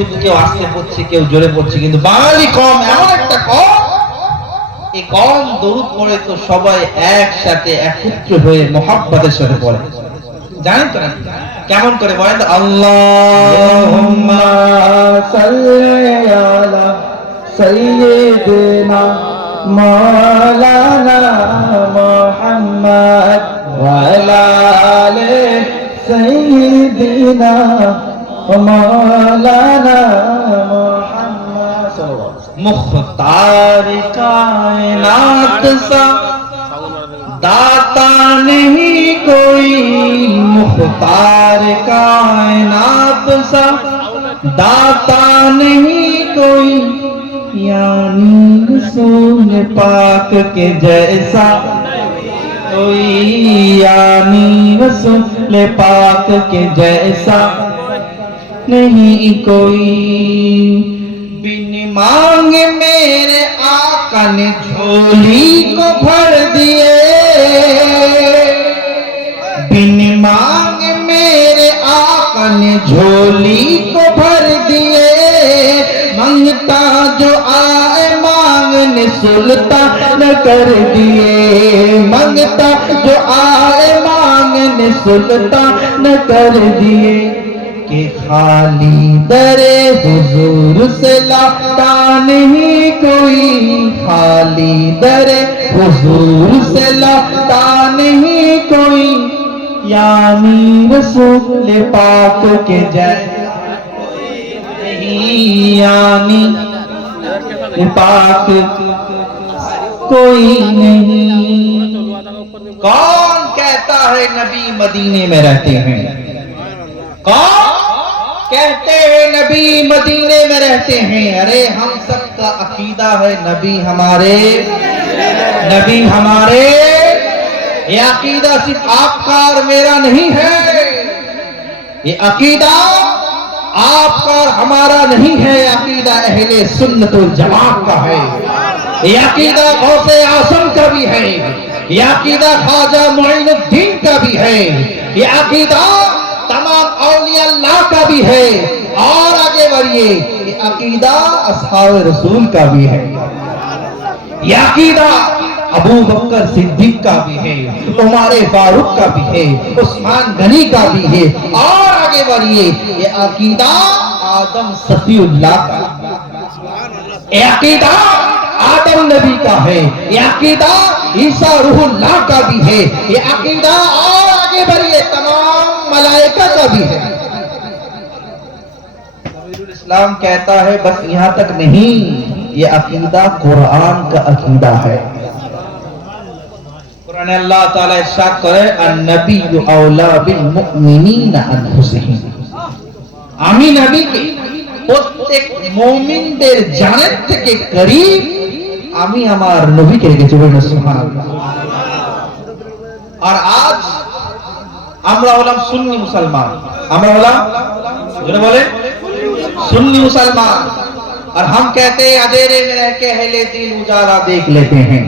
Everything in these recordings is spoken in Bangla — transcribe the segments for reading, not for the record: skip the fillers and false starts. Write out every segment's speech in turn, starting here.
দরুদ কেউ আস্তে পড়ছে, কেউ জোরে পড়ছে, কিন্তু বাঙালি কম, এমন একটা কম, এই কম দরুদ পড়ে তো সবাই একসাথে একত্র হয়ে মোহাব্বতের সাথে পড়ে। জানেন তো নাকি কেমন করে বলেন তো? আল্লাহুম্মা সাল্লি আলা সাইয়্যিদিনা মাওলানা মুহাম্মদ ওয়া আলা আলি সাইয়্যিদিনা মাওলানা মুহাম্মদ সাল্লাল্লাহু मुख्तार कायनात सा दाता नहीं कोई, मुख्तार कायनात सा दाता नहीं कोई, यानी रसूल पाक के जैसा कोई, यानी रसूल पाक के जैसा नहीं कोई। बिन मांगे मेरे आका ने झोली को भर दिए, बिन मांगे मेरे आका ने झोली को भर दिए, मांगता जो आए मांगने सुल्तान कर दिए, मांगता जो आए मांगने सुल्तान कर दिए, कि खाली दरे हुजूर से लाता नहीं कोई, खाली दरे हुजूर से लाता नहीं कोई, यानी रसूल पाक के जैसा नहीं, यानी पाक कोई नहीं। कौन कहता है नबी मदीने में रहते हैं? कौन कहते हैं नबी मदीने में रहते हैं? अरे हम सबका अकीदा है नबी हमारे, नबी हमारे। ये अकीदा सिर्फ आपका और मेरा नहीं है, ये अकीदा आपका और हमारा नहीं है, अकीदा अहले सुन्नत वल जमात का है, ये अकीदा गौसे आजम का भी है, ये अकीदा ख्वाजा मुइनुद्दीन का भी है, ये अकीदा तमाम औलिया अल्लाह का भी है, और आगे बढ़िए ये अकीदा अस्हाब रसूल का भी है, ये अकीदा अबू बकर सिद्दीक का भी है, उमर फारूक का भी है, उस्मान गनी का भी है, और आगे बढ़िए ये अकीदा आदम सफीउल्लाह का, ये अकीदा आदम नबी का है, ये अकीदा ईसा रूहुल्लाह का भी है, ये अकीदा और आगे बढ़िए तमाम मलाइका का भी है। नबीउल इस्लाम कहता है बस यहाँ तक नहीं, ये अकीदा कुरान का अकीदा है। कुरान अल्लाह ताला इरशाद करे अन्नबिय्यु औला बिल मुमिनीना अनफुसिहिम, আমি নবীকে প্রত্যেক মুমিনদের জানের থেকে করিব আমি আমার নবীকে রেখেছি, বলুন সুবহানাল্লাহ। আর আজ আমরা হলাম সুন্নি মুসলমান, আমরা হলাম জোরে বলেন सुन्नी मुसलमान, और हम कहते हैं अंधेरे में रह के अहले दिल उजाला देख लेते हैं,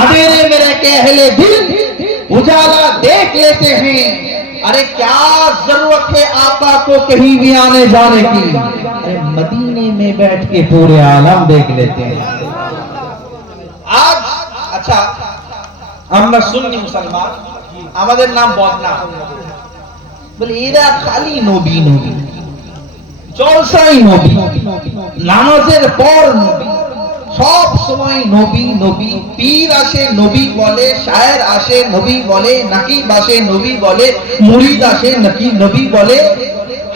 अंधेरे में रह के अहले दिल उजाला देख लेते हैं। अरे क्या जरूरत है आका को कहीं भी आने जाने की, अरे मदीने में बैठ के पूरे आलम देख लेते हैं। आज अच्छा আমরা সুন্নি মুসলমান, আমাদের নাম বদনাম, বলে এরা খালি নবী নবী, জলসাই নবী, নামাজের পর নবী, সব সময় নবী নবী, পীর আসে নবী বলে, শায়ের আসে নবী বলে, নাকিব আসে নবী বলে, মুরিদ আসে নবী বলে,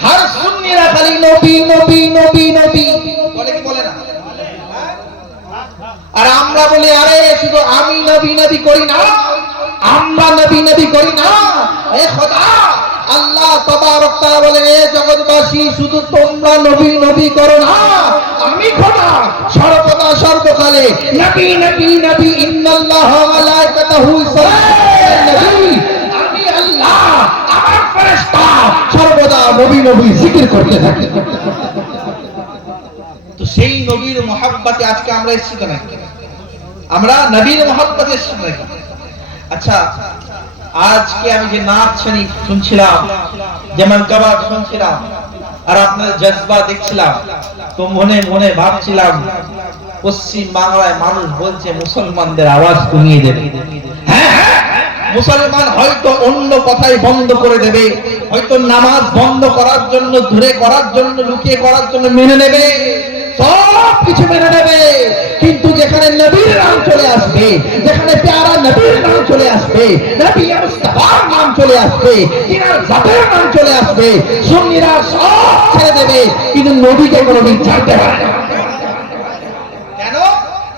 हर सुन्नीरा खाली नबी नबी नबी नबी বলে কি বলে না? আর আমরা বলি আরে শুধু আমি নবী নবী করি না, আমরা নবী নবী করি না, এ খোদা আল্লাহ তাবারক তাআলা বলেন এ জগৎবাসী শুধু তোমরা নবী নবী করো না, আমি খোদা সর্বদা সর্বকালে নবী নবী নবী ইন্নাল্লাহা ওয়া মালাইকাতাহু ইউসাল্লুনা নবী, আমি আল্লাহ আমার ফেরেশতা সর্বদা নবী নবী জিকির করতে থাকে। তো সেই নবীর মহব্বতে আজকে আমরা এসেছি তো নাকি? আমরা নবীর মহব্বতে এসেছি নাকি? আচ্ছা আজকে আমি যে নাচ শুনছিলাম, যে মানকাবাত শুনছিলাম, আর আপনার জজবা দেখছিলাম তো মনে মনে ভাবছিলাম পশ্চিম বাংলায় মানুষ বলছে মুসলমানদের আওয়াজ কমিয়ে দেবে। হ্যাঁ, মুসলমান হয়তো অন্য কথাই বন্ধ করে দেবে, হয়তো নামাজ বন্ধ করার জন্য, দূরে করার জন্য, লুকিয়ে করার জন্য মেনে নেবে, সব কিছু মেনে নেবে, কিন্তু যেখানে নবীর নাম চলে আসবে, যেখানে প্যারা নবীর নাম চলে আসবে, নবী মুস্তাফার নাম চলে আসবে, তিনার জাতের নাম চলে আসবে, সুন্নিরা সব ছেড়ে দেবে, কিন্তু নবীকে কোনোদিন ছাড়তে পারে না। কেন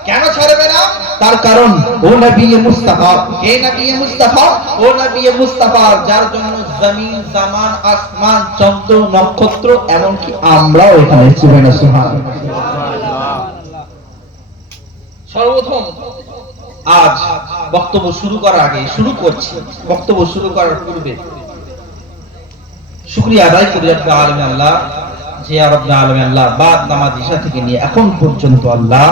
কেন ছাড়বে না? তার কারণ ও নবী মুস্তাফা। কে নবী মুস্তাফা? ও নবী মুস্তাফা যার জন্য জমিন, জামান, আসমান, চন্দ্র, নক্ষত্র, এমনকি আমরাও এখানে সুবহানাল্লাহ। সর্বপ্রথম আজ বক্তব্য শুরু করার আগে, বক্তব্য শুরু করার পূর্বে শুকরিয়া আদায় করি রব্বুল আলামিন আল্লাহ, যে রব্বুল আলামিন আল্লাহ বাদ নামাজ ইশা থেকে নিয়ে এখন পর্যন্ত আল্লাহ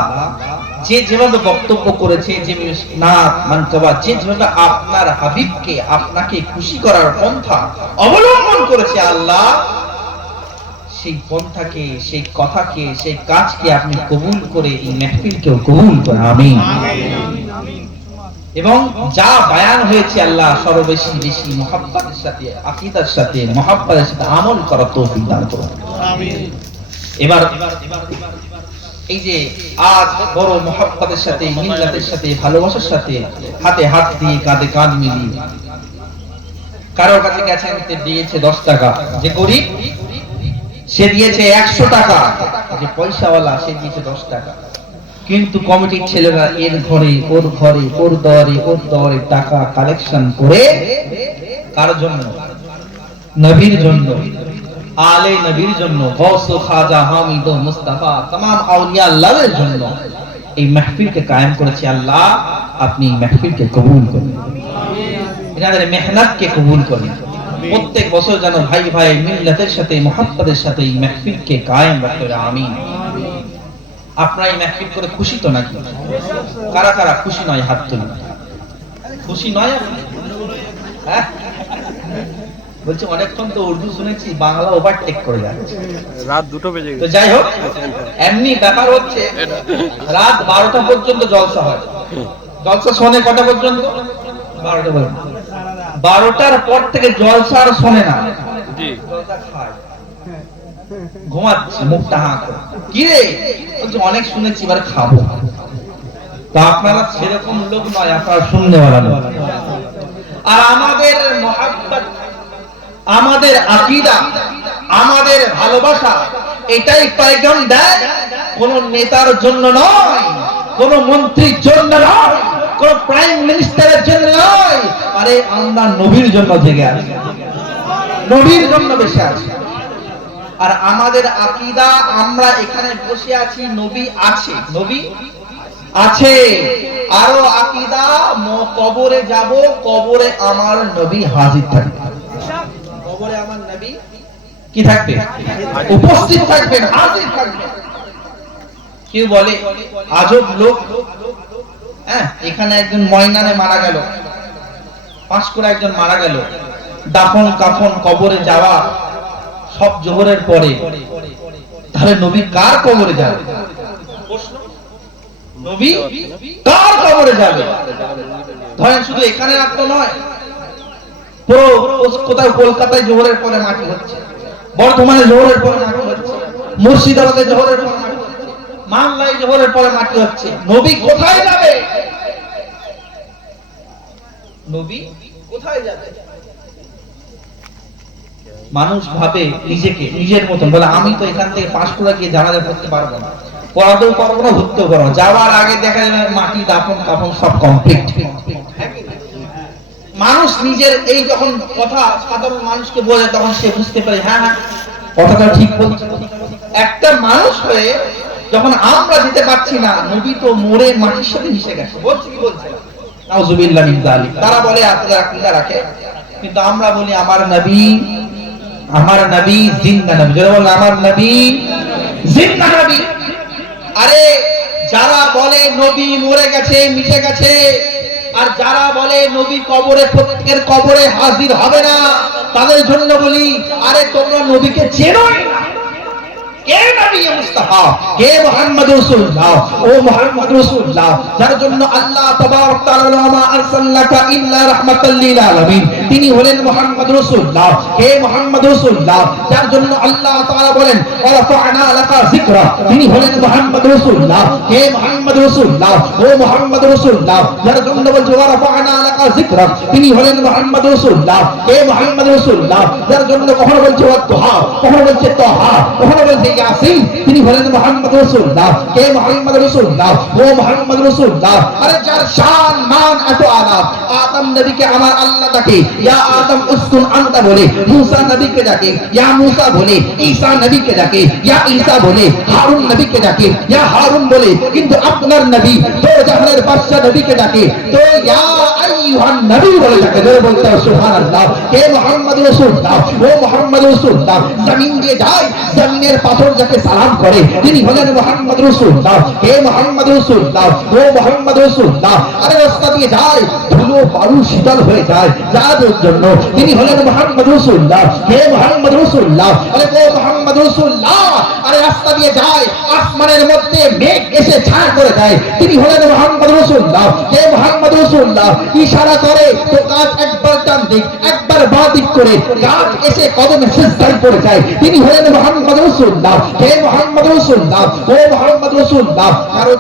যে যেভাবে বক্তব্য করেছে, যে মিশনাত মানতবা, যে যেভাবে আপনার হাবিবকে, আপনাকে খুশি করার পন্থা অবলম্বন করেছে আল্লাহ, সেই পন্থাকে, সেই কথাকে, সেই কাজকে আপনি কবুল করে এই মাহফিলকেও কবুল করে আমিন। এবং যা বায়ান হয়েছে আল্লাহ সর্ববেশি বেশি মুহাব্বতের সাথে, আকীদার সাথে, মুহাব্বতের সাথে আমল করার তৌফিক দান করুন আমিন। এবার এই যে আজ বড় মুহাব্বতের সাথে, মিল্লাতের সাথে, ভালোবাসার সাথে হাতে হাত দিয়ে, কাঁধে কাঁধ মিলিয়ে কারো কাছে গেছেন, দিয়েছে 10 টাকা, যে গরিব সে দিয়েছে 100 টাকা, যে পয়সাওয়ালা সে দিয়েছে 10 টাকা, কিন্তু কমিটির ছেলেরা এর ঘরে, ওর ঘরে, ওর দরে টাকা কালেকশন করে কার জন্য? নবীর জন্য, আলে নবীর জন্য, গৌস খাজা হামিদ ও মুস্তাফা तमाम আউলিয়া আল্লাহর জন্য এই মাহফিলকে কায়েম করেছে আল্লাহ। আপনি এই মাহফিলকে কবুল করুন, এনাদের মেহনতকে কবুল করুন। প্রত্যেক বছর যেন ভাই ভাই মিল্লাতের সাথে, মুহাব্বতের সাথে এই মাহফিলকে কায়েম রাখতে হবে আমিন। আপনারা এই মাহফিল করে খুশি তো নাকি? কারা কারা খুশি নয় হাত তুলুন। খুশি নয় আপনি? হ্যাঁ, বলছি অনেকক্ষণ তো উর্দু শুনেছি, বাংলা ওভারটেক করে যাচ্ছে, রাত 2টো বেজে তো গেছে। যাই হোক, এমনি ব্যাপার হচ্ছে রাত 12টা পর্যন্ত জলসা হয়। জলসা শোনে কটা পর্যন্ত? 12টা পর্যন্ত। 12টার পর থেকে জলসা আর শোনে না, জি, জলসা খায়, ঘুমাচ্ছে মুখটা হাঁ করে। কি রে? বলছে অনেক শুনেছি, এবার খাবো। তো আপনারা সেরকম লোক নয়, আপনারা শুননেওয়ালা লোক। আর আমাদের মুহাব্বত, আমাদের আকীদা, আমাদের ভালোবাসা এটাই পয়গাম দেয় কোন নেতার জন্য নয়, কোন মন্ত্রীর জন্য নয়, কোন প্রাইম মিনিস্টারের জন্য নয়, আরে আমরা নবীর জন্য জেগে আছি, নবীর জন্য বসে আছি। আর আমাদের আকীদা, আমরা এখানে বসে আছি, নবী আছে, নবী আছে। আরো আকীদা, কবরে যাব, কবরে আমার নবী হাজির থাকবে, কবরে আমার নবী কি থাকবে? উপস্থিত থাকবেন, হাজির থাকবেন। কেউ বলে আজব লোক, হ্যাঁ, এখানে একজন ময়নানে মারা গেল, পাঁশকুড়া একজন মারা গেল, দাফন কাফন, কবরে যাওয়া সব জোহরের পরে, তাহলে নবী কার কবরে যাবে? নবী কার কবরে যাবে? ধরেন শুধু এখানে রাখতো নয়, পুরো কোথাও কলকাতায় জোহরের পরে মাটি হচ্ছে, বর্ধমানে জোহরের পরে মাটি হচ্ছে, মুর্শিদাবাদে জোহরের পরে মাটি হচ্ছে, মালদায় জোহরের পরে মাটি হচ্ছে, নবী কোথায় যাবে? নবী কোথায় যাবে? মানুষ ভাবে নিজেকে নিজের মতন, বলে আমি তো এখান থেকে পাঁশকুড়া গিয়ে জানাজা করতে পারবো না, পড়াতেও পারবো না, ঘুরতেও পারবো না। যাওয়ার আগে দেখা যাবে মাটি, দাফন কাফন সব কমপ্লিট। মানুষ নিজের এই যখন কথা সাধারণ মানুষকে বোঝায়, তখন সে বুঝতে পারে হ্যাঁ হ্যাঁ কথাটা ঠিক বলছে। একটা মানুষ হয়ে যখন আমরা দিতে পারছি না, নবী তো মরে মাটির সাথে মিশে গেছে, বলছে কি বলছে? নাউজুবিল্লাহ মিন যালিক। তারা বলে আপনারা আকীদা রাখে, কিন্তু আমরা বলি আমার নবী, আমার নবী জিন্দা নবী। যারা বলে আমার নবী জিন্দা নবী, আরে যারা বলে নবী মরে গেছে, মিশে গেছে, আর যারা বলে নবী কবরে, প্রত্যেকের কবরে হাজির হবে না, তাদের জন্য বলি আরে তোমরা নবীকে চেনো না। নবী মুস্তাফা, হে মুহাম্মদ রাসূলুল্লাহ, ও মুহাম্মদ রাসূলুল্লাহ, যার জন্য আল্লাহ তাবারক তাআলা মা আরসালনাকা ইল্লা রাহমাতাল লিল আলামিন, তিনি হলেন মুহাম্মদ রাসূলুল্লাহ। হে মুহাম্মদ রাসূলুল্লাহ, যার জন্য আল্লাহ তাআলা বলেন ওয়া রাফা'না লাকা যিকরা, তিনি হলেন মুহাম্মদ রাসূলুল্লাহ। হে মুহাম্মদ রাসূলুল্লাহ, ও মুহাম্মদ রাসূলুল্লাহ, যার জন্য বলছে ওয়া রাফা'না লাকা যিকরা, তিনি হলেন মুহাম্মদ রাসূলুল্লাহ। হে মুহাম্মদ রাসূলুল্লাহ, যার জন্য কখনো বলছে ওয়াত-তুহা, কখনো বলছে তাহা, কখনো বলছে ইয়াসিন, তিনি হলেন মুহাম্মদ রাসূলুল্লাহ। হে মুহাম্মদ রাসূলুল্লাহ, ও মুহাম্মদ রাসূলুল্লাহ, আরে যার শান মান এত আলা, আদম নবীকে আমার আল্লাহ ডাকে ইয়া আদম উসকুন আনতা বলে, মুসা নবীকে ডাকে ইয়া মুসা বলে, ঈসা নবীকে ডাকে ইয়া ঈসা বলে, হারুন নবীকে ডাকে ইয়া হারুন বলে, কিন্তু আপনার নবী তো জাহানের বাদশা নবীকে ডাকে তো ইয়া আইয়ুহান নবী বলে ডাকে। জোরে বলতে হবে সুবহানাল্লাহ। হে মুহাম্মদ রাসূলুল্লাহ, ও মুহাম্মদ রাসূলুল্লাহ, জমিন দিয়ে যায়, জমিনের পাথর যাকে সালাম করে তিনি হলেন মুহাম্মদ রাসূলুল্লাহ। হে মুহাম্মদ রাসূলুল্লাহ, ও মুহাম্মদ রাসূলুল্লাহ, আরে রাস্তা দিয়ে যায়, ধুলো বালু শীতল হয়ে যায় যার জন্য তিনি হলেন মুহাম্মদ রাসূলুল্লাহ। হে মুহাম্মদ রাসূলুল্লাহ, আরে ও মুহাম্মদ রাসূলুল্লাহ, আরে রাস্তা দিয়ে যায়, আসমানের মধ্যে মেঘ এসে ছায়া করে দেয়, তিনি হলেন মুহাম্মদ রাসূলুল্লাহ। হে মুহাম্মদ রাসূলুল্লাহ, ইশারা করে তো গাছ একবার ডান দিক একবার বাঁ দিক করে গাছ এসে কদমে সিজদায় পড়ে যায়, তিনি হলেন মুহাম্মদ রাসূলুল্লাহ। হে মুহাম্মদ রাসূলুল্লাহ, ও মুহাম্মদ রাসূলুল্লাহ, কারো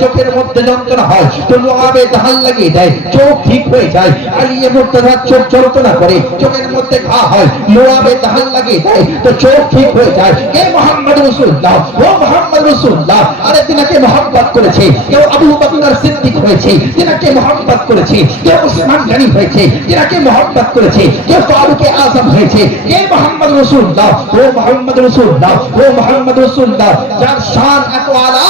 চোখের মধ্যে যন্ত্রণা হয় তো লোহাবে ধাল লাগিয়ে দেয়, চোখ ঠিক হয়ে যায়। আলিয়ে মুর্তজা চোখ যন্ত্রণা করে, চোখের মধ্যে ঘা হয়, লোহাবে ধাল লাগিয়ে দেয় তো চোখ ঠিক হয়ে যায়। হে মুহাম্মদ রাসূলুল্লাহ, ও মুহাম্মদ রাসূলুল্লাহ, আরে তিনাকে মহব্বত করেছে কেউ আবু বকর সিদ্দিক হয়েছে, তিনাকে মহব্বত করেছে কেউ উসমান গনি হয়েছে, তিনাকে মহব্বত করেছে কেউ ফারুক আযম হয়েছে। হে মুহাম্মদ রাসূলুল্লাহ, ও মুহাম্মদ রাসূলুল্লাহ, ও মুহাম্মদ রাসূলুল্লাহ, যার শান এত আলা,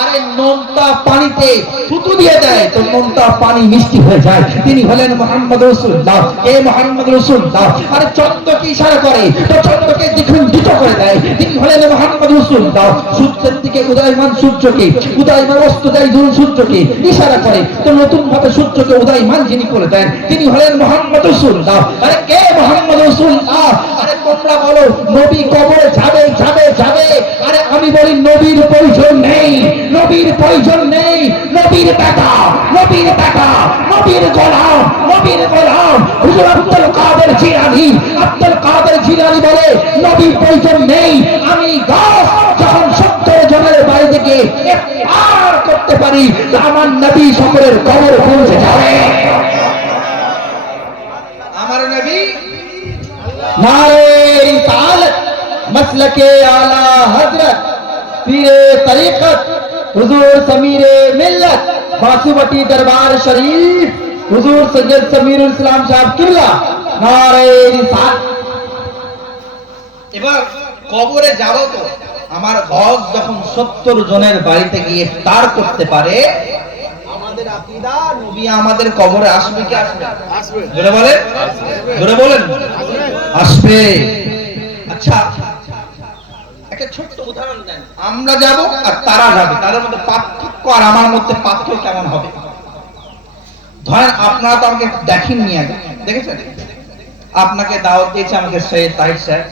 আরে নোনতা পানিতে থুতু দিয়ে দেয় তো নোনতা পানি মিষ্টি হয়ে যায়, তিনি হলেন মুহাম্মদ রাসূলুল্লাহ। হে মুহাম্মদ রাসূলুল্লাহ, আরে চন্দ্রকে ইশারা করে তো চন্দ্রকে দ্বিখণ্ডিত করে দেয়, তিনি হলেন মুহাম্মদ রাসূলুল্লাহ। সূর্যের দিকে উদয়মান সূর্যকে, উদয়মান অস্তদায়ী সূর্যকে ইশারা করে তো নতুন ভাবে সূর্যকে উদয়মান যিনি করে দেন তিনি হলেন মুহাম্মদ রাসূলুল্লাহ। আরে কে মুহাম্মদ রাসূলুল্লাহ? আরে তোমরা বলো নবী কবরে যাবে যাবে যাবে, আরে আমি বলি নবীর প্রয়োজন নেই, নবীর প্রয়োজন নেই। নবীর বেটা, নবীর বেটা, নবীর গোলাম, নবীর গোলাম হুজুর আব্দুল কাদের জিলানী, আব্দুল কাদের জিলানী বলে নবীর প্রয়োজন নেই। আমি গাছ যখন 70 জনের বাড়ি থেকে পার করতে পারি আমার নবী সকলের কবর পৌঁছে যাবে। আমার নবী নারে রিসালাত মসলকে আলা হযরত পীরে তরিকত হুজুর সমীরে মিল্লাত বাসুমতি দরবার শরীফ হুজুর সৈয়দ সমীরুল ইসলাম সাহেব কিবলা নারে রিসালাত। এবার কবরে যাব তো আমার হজ যখন 70 জনের বাড়িতে গিয়ে ইফতার করতে পারে, আমাদের আকীদা নবী আমাদের কবরে আসবে কি আসবে? আসবে। জোরে বলেন, জোরে বলেন, আসবে। আচ্ছা একটা ছোট্ট উদাহরণ দেন, আমরা যাব আর তারা যাবে, তাদের মধ্যে পার্থক্য আর আমার মধ্যে পার্থক্য কেমন হবে? ধরেন আপনারা তো আমাকে দেখেননি, আগে দেখেছেন, আপনাকে দাওয়াত দিয়েছে আমাকে সৈয়দ তাহির সাহেব,